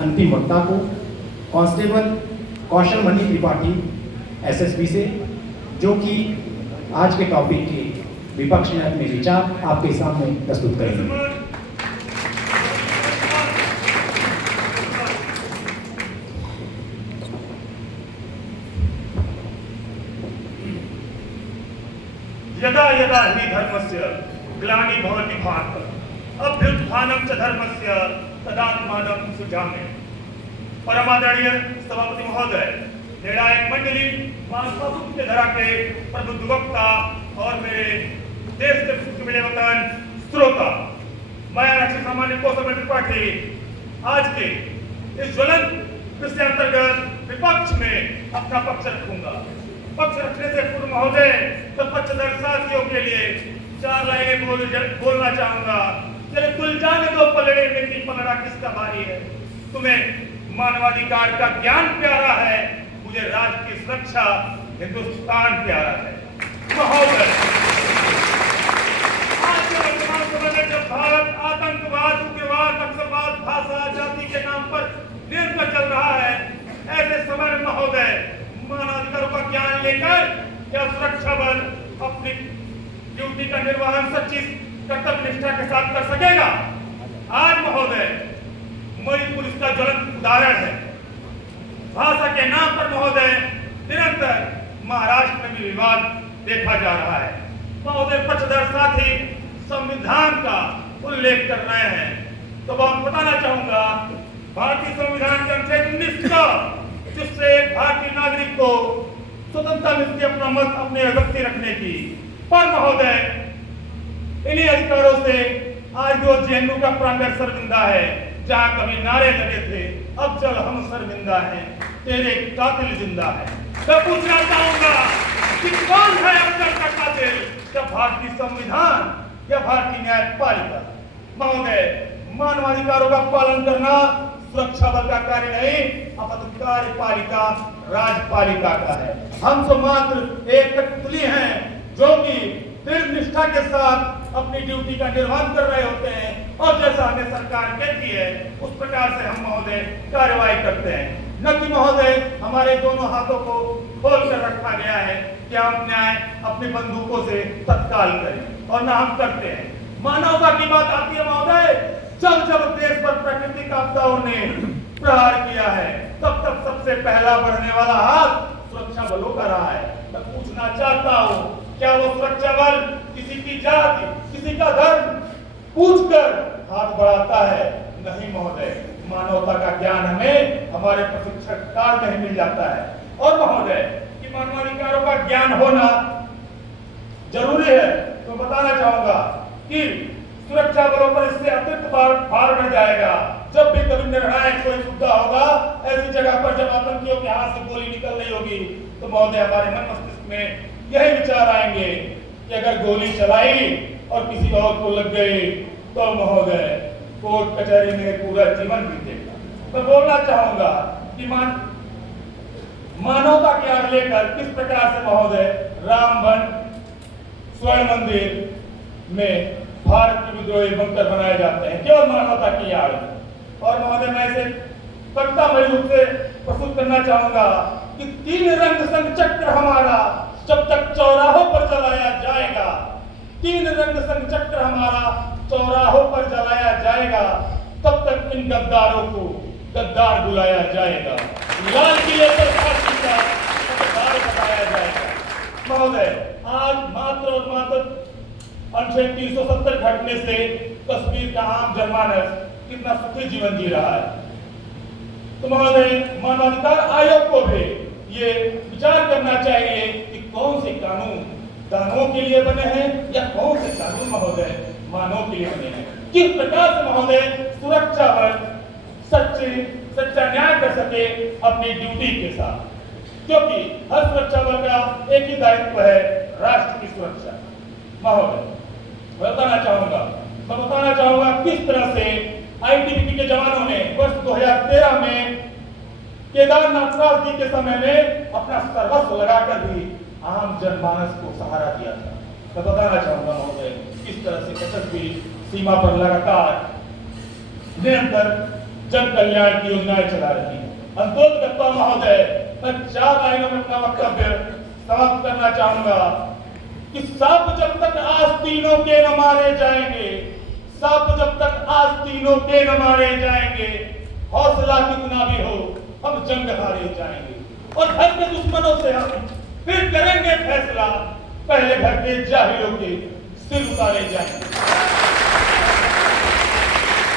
अंतिम वक्ता को कांस्टेबल कौशल मणि त्रिपाठी एसएसबी से, जो कि आज के टॉपिक के विपक्ष में अपने विचार आपके सामने प्रस्तुत करेंगे। यदा यदा हि धर्मस्य ग्लानि भवति भारत अभ्युत्थानं च धर्मस्य तदात्मानं सृजाम्यहम्। परमादरणीय सभापति महोदय, निर्णायक मंडली, महासभापति धरा के प्रबुद्ध वक्ता और मेरे देश के मिले वतन श्रोता, मैं आरक्षी सामान्य कौशल त्रिपाठी आज के इस ज्वलंत विषय अंतर्गत विपक्ष में अपना पक्ष रखूंगा। पक्ष रखने से पूर्व महोदय पक्षधर साथियों के लिए 4 लाइनें बोलना चाहूंगा। तेरे कुल जाने दो पलड़े में की पलड़ा किसका भारी है। तुम्हें मानवाधिकार का ज्ञान प्यारा है, मुझे राष्ट्र की सुरक्षा हिंदुस्तान प्यारा है। महोदय, आज के वर्तमान समय में जब भारत आतंकवाद, उग्रवाद, नक्सलवाद, भाषा, जाति के नाम पर निरंतर चल रहा है, ऐसे समय में महोदय मानवाधिकारों का ज्ञान लेकर क्या सुरक्षा बल अपनी ड्यूटी का निर्वहन सच्ची कर्तव्य निष्ठा के साथ कर सकेगा? आज महोदय मणिपुर इसका ज्वलंत उदाहरण है। भाषा के नाम पर महोदय निरंतर महाराष्ट्र में भी विवाद देखा जा रहा है। महोदय पक्षधर साथी संविधान का उल्लेख कर रहे हैं, तो मैं बताना चाहूंगा भारतीय संविधान के अनुच्छेद 19 का, जिससे भारतीय नागरिक को स्वतंत्रता मिलती है अपना मत, अपने अभिव्यक्ति रखने की। पर महोदय इन्हीं अधिकारों से आज जो जेएनयू का प्रांगण शर्मिंदा है, जहां कभी नारे लगे थे, अब चल हम शर्मिंदा हैं, तेरे कातिल जिंदा है। मैं पूछना चाहूंगा कि कौन है अब तक का कातिल, क्या भारतीय संविधान या भारतीय न्यायपालिका? महोदय, मानवाधिकारों का पालन करना सुरक्षा बल का कार्य नहीं, अपितु कार्यपालिका राजपालिका का है। हम तो मात्र एक कठपुतली हैं जो कि दृढ़ निष्ठा के साथ अपनी ड्यूटी का निर्वहन कर रहे होते हैं, और जैसा हमें सरकार कहती है उस प्रकार से हम महोदय कार्रवाई करते हैं। न कि महोदय हमारे दोनों हाथों को खोल कर रखा गया है कि हम न्याय अपनी बंदूकों से तत्काल करें, और न हम करते हैं। मानवता की बात आती है महोदय, जब जब देश पर प्राकृतिक आपदाओं ने प्रहार किया है, तब तब सबसे पहला बढ़ने वाला हाथ सुरक्षा बलों का रहा है। मैं पूछना चाहता हूँ, क्या वो सुरक्षा बल किसी की जाति, किसी का धर्म पूछकर हाथ बढ़ाता है? नहीं महोदय, मानवता का ज्ञान हमें हमारे प्रशिक्षण काल में ही मिल जाता है। और महोदय कि मानवाधिकारों का ज्ञान होना जरूरी है, तो बताना चाहूंगा कि सुरक्षा बलों पर इससे अतिरिक्त भार बढ़ जाएगा। जब भी कभी निर्णायक कोई मुद्दा होगा, ऐसी जगह पर जब आतंकियों के हाथ से गोली निकल रही होगी, तो महोदय हमारे मन मस्तिष्क में यही विचार आएंगे कि अगर गोली चलाई और किसी और को लग गई तो महोदय कोर्ट कचहरी में पूरा जीवन बीतेगा। मैं बोलना चाहूंगा कि मानवता की आड़ लेकर किस प्रकार से महोदय रामबन स्वर्ण मंदिर में भारत की विद्रोही बंकर बनाए जाते हैं, केवल मानवता की आड़ में। और महोदय मैं इसे कवितामय रूप से प्रस्तुत करना चाहूंगा कि 3 रंग संग चक्र हमारा जब तक चौराहों पर जलाया जाएगा, 3 रंग संग चक्र हमारा चौराहों पर जलाया जाएगा, तब तक इन गद्दारों को गद्दार बुलाया जाएगा, लाल किले पर फांसी का गद्दार बताया जाएगा। महोदय आज मात्र और मात्र अनुच्छेद 370 घटने से कश्मीर का आम जनमानस कितना सुखी जीवन जी रहा है। तो महोदय मानवाधिकार आयोग को भी ये विचार करना चाहिए कि कौन से कानून दानवों के लिए बने हैं या कौन से कानून महोदय मानवों के लिए बने हैं। किस प्रकार से महोदय सुरक्षा बल सच्चा न्याय कर सके अपनी ड्यूटी के साथ, क्योंकि हर सुरक्षा बल का एक ही दायित्व है, राष्ट्र की सुरक्षा। महोदय मैं बताना चाहूंगा किस तरह से आईटीबीपी के जवानों ने वर्ष 2013 में केदारनाथ त्रासदी के समय में अपना सर्वस्व लगाकर भी आम जनमानस को सहारा दिया था। मैं बताना चाहूंगा महोदय किस तरह से एसएसबी सीमा पर लगातार निरंतर जन कल्याण की योजनाएं चला रही है। अंतोत गप्पा महोदय, मैं 4 लाइनों में अपना वक्तव्य समाप्त करना चाहूंगा कि सब जब तक आस्तीनों के न मारे जाएंगे, सब जब तक आस्तीनों के न मारे जाएंगे, हौसला कितना भी हो हम जंग हारे जाएंगे। और घर के दुश्मनों से हम फिर करेंगे फैसला, पहले घर के जाहिलों के सिर उतारे जाएंगे।